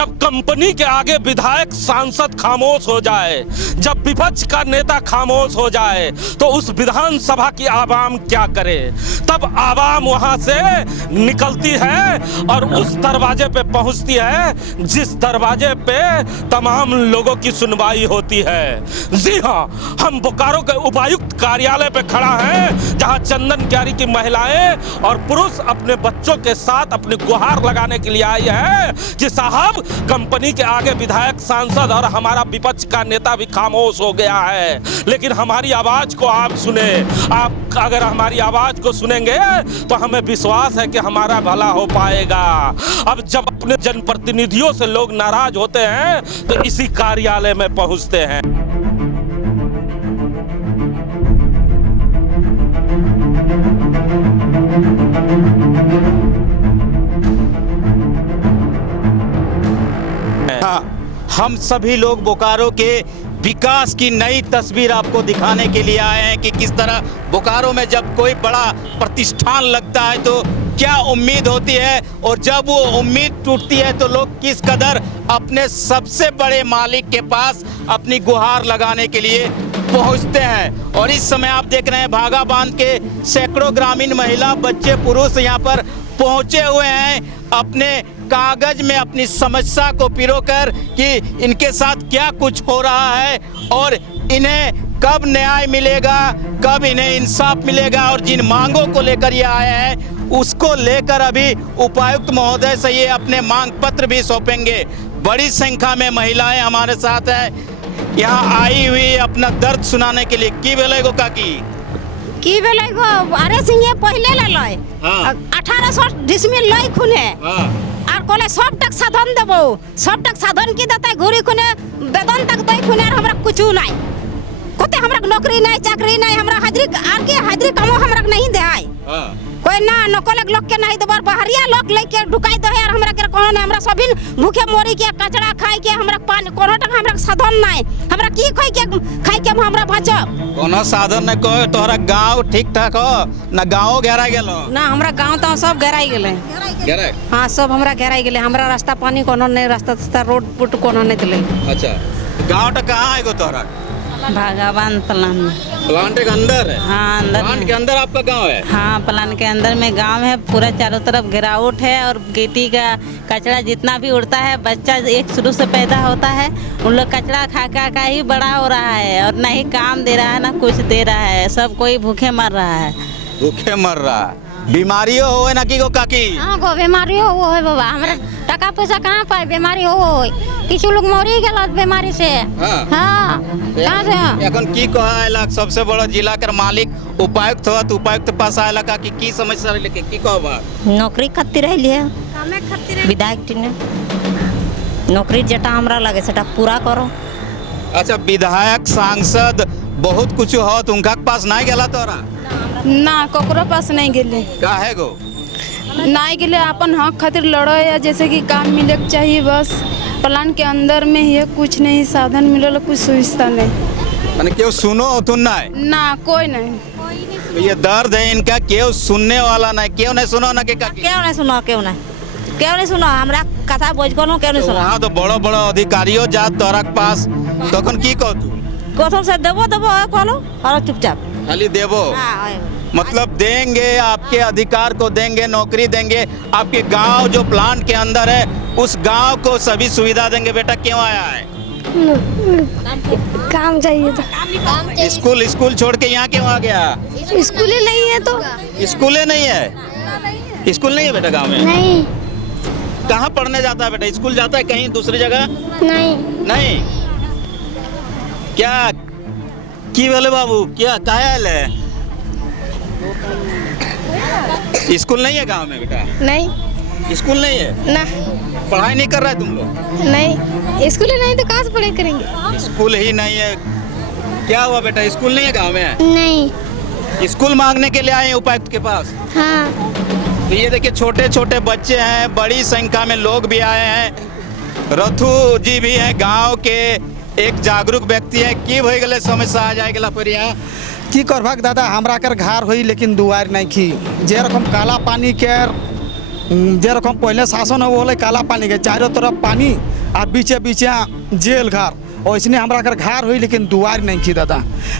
जब कंपनी के आगे विधायक सांसद खामोश हो जाए, जब विपक्ष का नेता खामोश हो जाए, तो उस विधानसभा की आवाम क्या करे? तब आवाम वहां से निकलती है और उस दरवाजे पे पहुंचती है जिस दरवाजे पे तमाम लोगों की सुनवाई होती है। जी हाँ, हम बोकारो के उपायुक्त कार्यालय पे खड़ा हैं, जहां चंदन क्यारी की महिलाएं और पुरुष अपने बच्चों के साथ अपनी गुहार लगाने के लिए आई है कि साहब, कंपनी के आगे विधायक सांसद और हमारा विपक्ष का नेता भी खामोश हो गया है, लेकिन हमारी आवाज को आप सुने। आप अगर हमारी आवाज को सुनेंगे तो हमें विश्वास है कि हमारा भला हो पाएगा। अब जब अपने जनप्रतिनिधियों से लोग नाराज होते हैं तो इसी कार्यालय में पहुंचते हैं। हम सभी लोग बोकारो के विकास की नई तस्वीर आपको दिखाने के लिए आए हैं कि किस तरह बोकारो में जब कोई बड़ा प्रतिष्ठान लगता है तो क्या उम्मीद होती है, और जब वो उम्मीद टूटती है तो लोग किस कदर अपने सबसे बड़े मालिक के पास अपनी गुहार लगाने के लिए पहुंचते हैं। और इस समय आप देख रहे हैं भागा बांध के सैकड़ों ग्रामीण महिला, बच्चे, पुरुष यहाँ पर पहुंचे हुए हैं अपने कागज में अपनी समस्या को पिरोकर कि इनके साथ क्या कुछ हो रहा है और इन्हें कब न्याय मिलेगा, कब इन्हें इंसाफ मिलेगा, और जिन मांगों को लेकर ये आए हैं उसको लेकर अभी उपायुक्त महोदय से ये अपने मांग पत्र भी सौंपेंगे। बड़ी संख्या में महिलाएं हमारे साथ हैं यहाँ आई हुई अपना दर्द सुनाने के लिए। की बेलेगो काकी की बेलेगो अरे सिंह पहले ले लय 1800 डिसमिल लय खुने আর কলে সব টাক সাধন দেব, সব টাক সাধন কি দেতে ঘুরি খুনে বেতন तक दई खुने और हमरा कुछ नहीं कोते, हमरा नौकरी नहीं, चाकरी नहीं, हमरा हाजिरी आर के हाजिरी कमो हमरा नहीं दे आय। कोई ना नकल लोग के नहीं देबार बाहरिया लोग लेके ढुकाई दे यार, हमरा के कोन हमरा सबिन भूखे मरी के कचड़ा खाई के हमरा पानी कोनो टक हमरा साधन नहीं, हमरा की खाई के हमरा बचब कोनो साधन नहीं। कोई तोहरा गांव ठीक ठाक हो ना? गांव घेरा गेलो ना? हमरा गांव तो सब घेराई गेले। घेराई? हां, सब हमरा घेराई गेले। हमरा रास्ता पानी कोनो नहीं, रास्ता रोड पुट कोनो नहीं दिले। अच्छा, गांव तो कहां है गो तोहरा? भागाबान प्लांट के अंदर है? हाँ, अंदर। प्लांट के अंदर आपका गांव है? हाँ, प्लांट के अंदर में गांव है। पूरा चारों तरफ गिरावट है और गिट्टी का कचरा जितना भी उड़ता है, बच्चा एक शुरू से पैदा होता है उन लोग कचरा खा का ही बड़ा हो रहा है, और ना ही काम दे रहा है ना कुछ दे रहा है। सब कोई भूखे मर रहा है। भूखे मर रहा है। बीमारियों हो ना की गो काकी? हाँ गो बीमारी हो है बाबा, हमरा टका पैसा कहाँ पाए? बीमारी हो किछु लोग मरी गेल बीमारी से। हाँ, कहाँ से এখন কি কहा है सबसे बड़ा जिला के मालिक उपायुक्त हो, तो उपायुक्त पास आएला का की समस्या लेके की कहबा? नौकरी खातिर रहली है, कामे खातिर विधायक टिने नौकरी जेटा हमरा लगे सेटा पूरा करो। अच्छा, विधायक सांसद बहुत कुछ हो, तो उनका पास नहीं गेला तोरा? ना, ककरो पास नहीं गेले। का है गो नहीं गेले, अपन हक खातिर लड़ो या जैसे कि काम मिले के चाहिए, बस प्लान के अंदर में ही कुछ नहीं साधन मिलल, कुछ सुविधा नहीं। माने क्यों सुनो तुम नहीं? ना, कोई नहीं। ये दर्द है इनका, क्यों सुनने वाला नहीं? क्यों नहीं सुनो ना? क्यों नहीं सुनो हमरा कथा बोझ कोनो क्यों नहीं सुनो? वहाँ तो बड़ो बड़ो अधिकारियों जात तोरा के पास, तखन की कह तू? कथम से देबो कहलो और चुपचाप खाली देबो? मतलब देंगे, आपके अधिकार को देंगे, नौकरी देंगे, आपके गांव जो प्लांट के अंदर है उस गांव को सभी सुविधा देंगे। बेटा क्यों आया है? काम चाहिए था। स्कूल छोड़ के यहाँ क्यों आ गया? स्कूल ही नहीं है तो। स्कूल नहीं है? स्कूल नहीं है बेटा गांव में? नहीं। कहाँ पढ़ने जाता है बेटा? स्कूल जाता है कहीं दूसरी जगह? नहीं। क्या की बोले बाबू, क्या कायल है? स्कूल नहीं है गांव में बेटा? नहीं। स्कूल नहीं है ना। पढ़ाई नहीं कर रहा है तुम लोग? नहीं, स्कूल ही नहीं तो कहाँ से पढ़ाई करेंगे? स्कूल ही नहीं है। क्या हुआ बेटा, स्कूल नहीं है गांव में? नहीं। स्कूल मांगने के लिए आए हैं उपायुक्त के पास? हाँ। तो ये देखिए छोटे छोटे बच्चे हैं, बड़ी संख्या में लोग भी आए हैं। रथु जी भी हैं, गांव के एक जागरूक व्यक्ति है। की भई गले समस्या आ जाए गला परिया की करभाग दादा, हमरा कर घर हुई लेकिन दुआर नहीं की। जे रकम काला पानी के जे रकम पहले शासन हो वो काला पानी के चारों तरफ पानी और बीचे बीचे जेल घर वैसने हमारा घर घर हुई लेकिन दुआर नहीं थी दादा।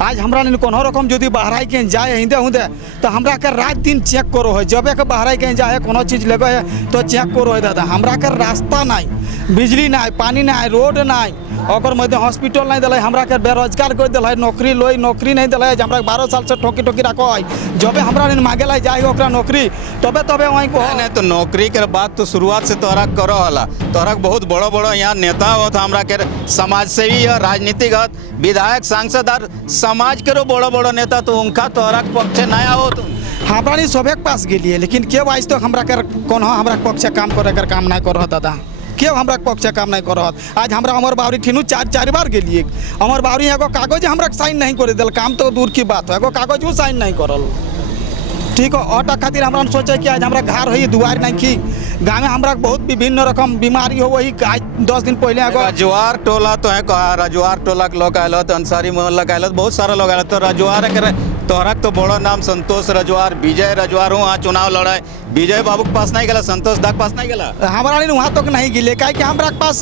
आज हमारा कोनो रकम यदि बहराई के जाए हिंदे हुंदे तो हमरा के रात दिन चेक करो है, जब एक बहराई के जाए कोनो चीज़ लगे है तो चेक करो है दादा। हमरा के रास्ता नहीं, बिजली नहीं, पानी नहीं, रोड नहीं, और मध्य हॉस्पिटल नहीं दिलाई, हमरा के बेरोजगार कर दिलाई, नौकरी लोई नौकरी नहीं दिलाई। हमरा 12 साल से ठोकी ठोकी रखो है, जब हमरा मांगे ला जाए ओकरा नौकरी तबे तबे वहीं को नहीं तो नौकरी के बात तो शुरुआत से तोहरा करो हला, तोहरा बहुत बड़ो बड़ो यहाँ नेता होता, हमरा के समाज सेवी है, राजनीतिक विधायक सांसद और समाज के बड़ो बड़ो नेता, तो उनका तोहरा पक्ष नया हो तुम हमरा नहीं सबे के पास गेलिए लेकिन के आज तक हमरा कर कोनो हमरा पक्ष काम करे कर काम नहीं कर रहा दादा। क्यों हमरा पक्ष काम नहीं कर रहा? आज हमरा अमर बावरी ठिनू चार बार गेलिए, अमर बावरी एगो कागज हमरा साइन नहीं कर दिल, काम तो दूर की बात है, एगो कागज वो साइन नहीं करल। ठीक है, अटा खातिर हमरा सोचे कि आज हमरा घर है दुआर नहीं की, गाँव में हमरा बहुत विभिन्न रकम बीमारी हो वही। आज 10 दिन पहले रजवार टोला तो है कहा, रजवार टोला के लोग आयल, अंसारी मोहल्ला के आयल, बहुत सारा लोग आयल, तो रजवार तोहरा तो बड़ा नाम संतोष रजवार, विजय रजवार हूँ, वहाँ चुनाव लड़ा, विजय बाबू के पास नहीं गला, संतोष दा के पास नहीं गला, हमारा नहीं वहाँ तक नहीं गिले, क्या कि हमरा के पास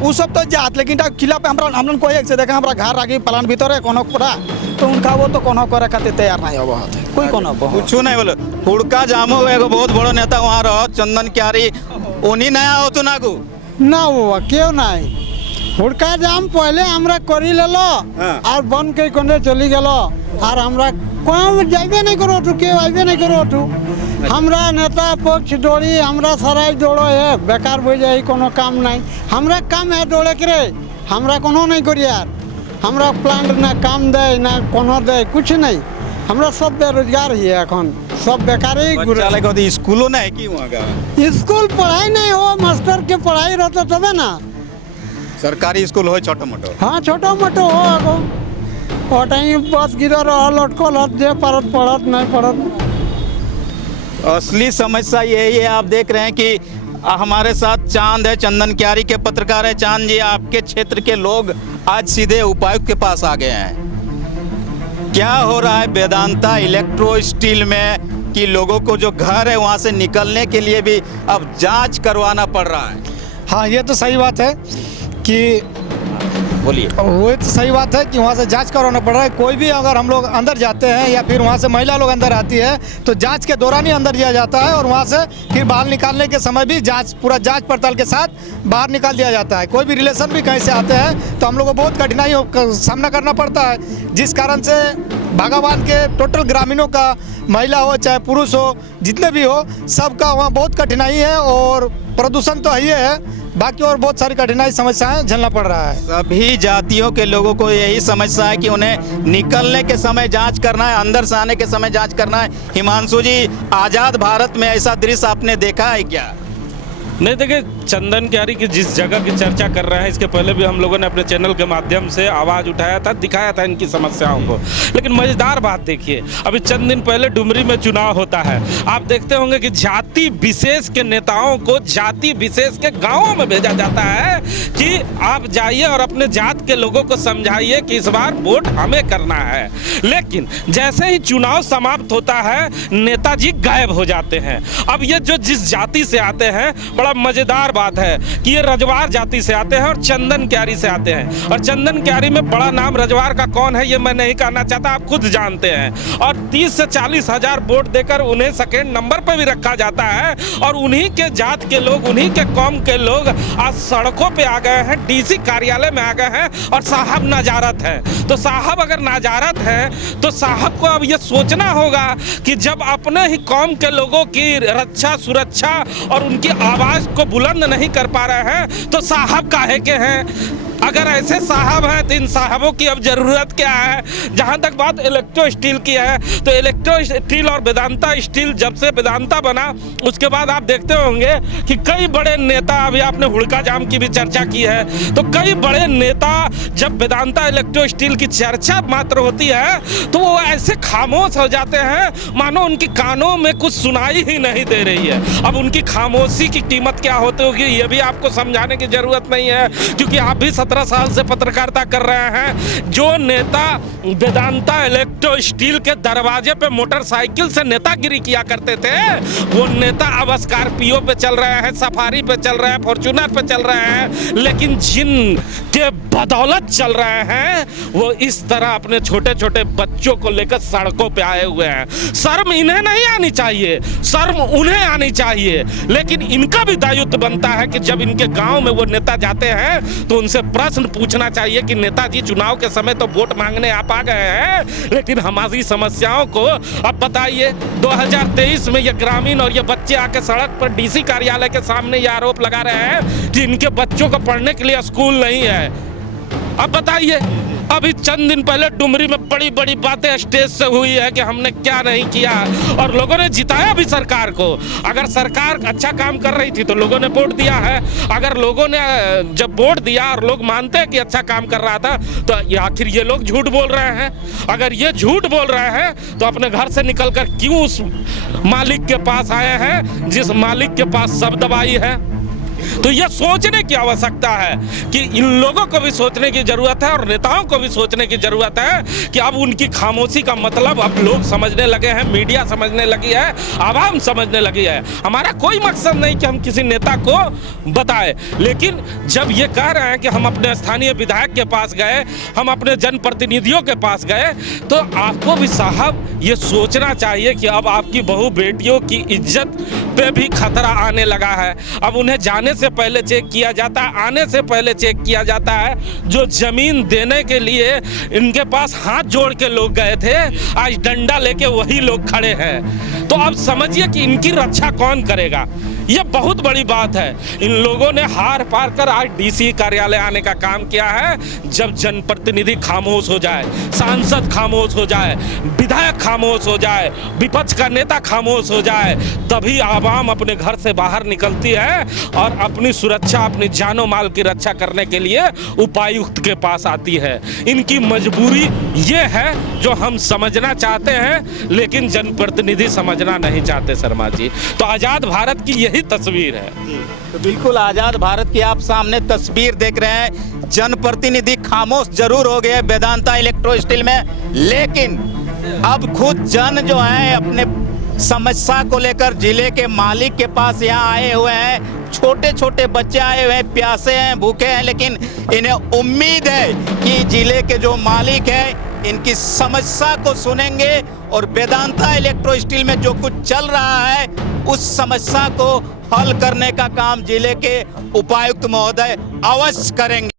वो सब तो जात, लेकिन किला पे हमरा हमने कोई एक से देखा हमरा घर आगे प्लान भीतर है कोनो पूरा, तो उनका वो तो कोनो करे खातिर तैयार नहीं हो कोई कोनो कुछ नहीं बोलो। हुड़का जामो एगो बहुत बड़ो नेता वहाँ रहो, चंदन क्यारी, उन्हीं नया हो तो ना को ना हुआ क्यों नहीं? हुड़का जाम पहले हमरा करी ले लो और बन के कोने चली गलो और हमरा कोई जाइबे नहीं करो तू, के आइबे नहीं करो तू। हमरा नेता पक्ष डोरी, हमरा सराय जोड़ो है, बेकार हो जाए कोनो काम नहीं, हमरा काम है डोले करे, हमरा कोनो नहीं करी यार, हमरा प्लांट ना काम दे ना कोनो दे कुछ नहीं, हमरा सब बेरोजगार ही है अखन, सब बेकार ही। स्कूलों नहीं कि वहाँ का स्कूल पढ़ाई नहीं हो, मास्टर के पढ़ाई रहता तबे ना, सरकारी स्कूल हो छोटो मोटो, हाँ छोटो मोटो हो आगो ओटाई बस गिरा रहा लटकल हत जे पढ़त पढ़त नहीं पढ़त। असली समस्या यही है, आप देख रहे हैं कि हमारे साथ चांद है, चंदन क्यारी के पत्रकार है। चांद जी, आपके क्षेत्र के लोग आज सीधे उपायुक्त के पास आ गए हैं, क्या हो रहा है वेदांता इलेक्ट्रो स्टील में कि लोगों को जो घर है वहाँ से निकलने के लिए भी अब जांच करवाना पड़ रहा है? हाँ, ये तो सही बात है कि बोलिए। वो तो सही बात है कि वहाँ से जांच करवाना पड़ रहा है। कोई भी अगर हम लोग अंदर जाते हैं या फिर वहाँ से महिला लोग अंदर आती है तो जांच के दौरान ही अंदर दिया जाता है और वहाँ से फिर बाहर निकालने के समय भी पूरा जांच पड़ताल के साथ बाहर निकाल दिया जाता है। कोई भी रिलेशन भी कहीं से आते हैं तो हम लोग को बहुत कठिनाइयों का सामना करना पड़ता है, जिस कारण से भागाबाद के टोटल ग्रामीणों का, महिला हो चाहे पुरुष हो, जितने भी हो, सबका वहाँ बहुत कठिनाई है और प्रदूषण तो है, बाकी और बहुत सारी कठिनाई समस्याएं झेलना पड़ रहा है। सभी जातियों के लोगों को यही समस्या है कि उन्हें निकलने के समय जांच करना है, अंदर से आने के समय जांच करना है। हिमांशु जी, आज़ाद भारत में ऐसा दृश्य आपने देखा है क्या? नहीं, देखिए, चंदन क्यारी की जिस जगह की चर्चा कर रहे हैं, इसके पहले भी हम लोगों ने अपने चैनल के माध्यम से आवाज़ उठाया था, दिखाया था इनकी समस्याओं को। लेकिन मज़ेदार बात देखिए, अभी चंद दिन पहले डुमरी में चुनाव होता है, आप देखते होंगे कि जाति विशेष के नेताओं को जाति विशेष के गाँवों में भेजा जाता है कि आप जाइए और अपने जात के लोगों को समझाइए कि इस बार वोट हमें करना है। लेकिन जैसे ही चुनाव समाप्त होता है, नेताजी गायब हो जाते हैं। अब ये जो जिस जाति से आते हैं, बड़ा मजेदार बात है कि ये रजवार जाति से आते हैं और चंदन क्यारी से आते हैं, और चंदन क्यारी में बड़ा नाम रजवार का कौन है ये मैं नहीं कहना चाहता, आप खुद जानते हैं। और 30 से 40 हजार वोट देकर उन्हें सेकेंड नंबर पर भी रखा जाता है, और उन्हीं के जात के लोग, उन्हीं के कौम के लोग आज सड़कों पे आ गए हैं, डीसी कार्यालय में आ गए हैं, और साहब नाजारत है। तो साहब अगर नाजारत है तो साहब को अब ये सोचना होगा कि जब अपने ही कौम के लोगों की रक्षा सुरक्षा और उनकी आवाज़ को बुलंद नहीं कर पा रहे हैं तो साहब काहे के हैं? अगर ऐसे साहब हैं तो इन साहबों की अब ज़रूरत क्या है? जहाँ तक बात इलेक्ट्रो स्टील की है, तो इलेक्ट्रो स्टील और वेदांता स्टील जब से वेदांता बना उसके बाद आप देखते होंगे कि कई बड़े नेता, अभी आपने हुड़का जाम की भी चर्चा की है, तो कई बड़े नेता जब वेदांता इलेक्ट्रो स्टील की चर्चा मात्र होती है तो वो ऐसे खामोश हो जाते हैं मानो उनकी कानों में कुछ सुनाई ही नहीं दे रही है। अब उनकी खामोशी की कीमत क्या होती होगी ये भी आपको समझाने की ज़रूरत नहीं है, क्योंकि आप भी 17 साल से पत्रकारिता कर रहे हैं। जो नेता वेदांता इलेक्ट्रो स्टील के दरवाजे पे मोटरसाइकिल से नेतागिरी किया करते थे, वो नेता अब स्कॉर्पियो पे चल रहे हैं, सफारी पे चल रहे हैं, फॉर्च्यूनर पे चल रहे हैं। लेकिन जिन के बदौलत चल रहे हैं वो इस तरह अपने छोटे छोटे बच्चों को लेकर सड़कों पे आए हुए हैं। शर्म इन्हें नहीं आनी चाहिए, शर्म उन्हें आनी चाहिए। लेकिन इनका भी दायित्व बनता है कि जब इनके गांव में वो नेता जाते हैं तो उनसे प्रश्न पूछना चाहिए कि नेताजी चुनाव के समय तो वोट मांगने आप आ गए हैं, लेकिन हमारी समस्याओं को अब बताइए। 2023 में ये ग्रामीण और ये बच्चे आके सड़क पर डीसी कार्यालय के सामने ये आरोप लगा रहे हैं कि इनके बच्चों को पढ़ने के लिए स्कूल नहीं है। अब बताइए, अभी चंद दिन पहले डुमरी में बड़ी बड़ी बातें स्टेज से हुई है कि हमने क्या नहीं किया, और लोगों ने जिताया भी सरकार को। अगर सरकार अच्छा काम कर रही थी तो लोगों ने वोट दिया है। अगर लोगों ने जब वोट दिया और लोग मानते हैं कि अच्छा काम कर रहा था, तो आखिर ये लोग झूठ बोल रहे हैं। अगर ये झूठ बोल रहे हैं तो अपने घर से निकलकर क्यों उस मालिक के पास आए हैं जिस मालिक के पास सब दवाई है? तो यह सोचने की आवश्यकता है कि इन लोगों को भी सोचने की जरूरत है और नेताओं को भी सोचने की जरूरत है कि अब उनकी खामोशी का मतलब अब लोग समझने लगे हैं, मीडिया समझने लगी है, आवाम समझने लगी है। हमारा कोई मकसद नहीं कि हम किसी नेता को बताएं, लेकिन जब ये कह रहे हैं कि हम अपने स्थानीय विधायक के पास गए, हम अपने जनप्रतिनिधियों के पास गए, तो आपको भी साहब ये सोचना चाहिए कि अब आपकी बहू बेटियों की इज्जत पे भी खतरा आने लगा है। अब उन्हें जाने से पहले चेक किया जाता है, आने से पहले चेक किया जाता है। जो जमीन देने के लिए इनके पास हाथ जोड़ के लोग गए थे, आज डंडा लेके वही लोग खड़े हैं। तो अब समझिए कि इनकी रक्षा कौन करेगा। ये बहुत बड़ी बात है। इन लोगों ने हार पार कर आज डीसी कार्यालय आने का काम किया है। जब जनप्रतिनिधि खामोश हो जाए, सांसद खामोश हो जाए, विधायक खामोश हो जाए, विपक्ष का नेता खामोश हो जाए, तभी आवाम अपने घर से बाहर निकलती है और अपनी सुरक्षा, अपनी जानो माल की रक्षा करने के लिए उपायुक्त के पास आती है। इनकी मजबूरी ये है जो हम समझना चाहते हैं, लेकिन जनप्रतिनिधि समझना नहीं चाहते शर्मा जी। तो आज़ाद भारत की यही तस्वीर है। तो बिल्कुल आजाद भारत की आप सामने तस्वीर देख रहे हैं। जनप्रतिनिधि खामोश जरूर हो गए वेदांता इलेक्ट्रो स्टील में, लेकिन अब खुद जन जो है अपने समस्या को लेकर जिले के मालिक के पास यहाँ आए हुए हैं। छोटे छोटे बच्चे आए हुए हैं, प्यासे हैं, भूखे हैं, लेकिन इन्हें उम्मीद है कि जिले के जो मालिक है इनकी समस्या को सुनेंगे और वेदांता इलेक्ट्रो स्टील में जो कुछ चल रहा है उस समस्या को हल करने का काम जिले के उपायुक्त महोदय अवश्य करेंगे।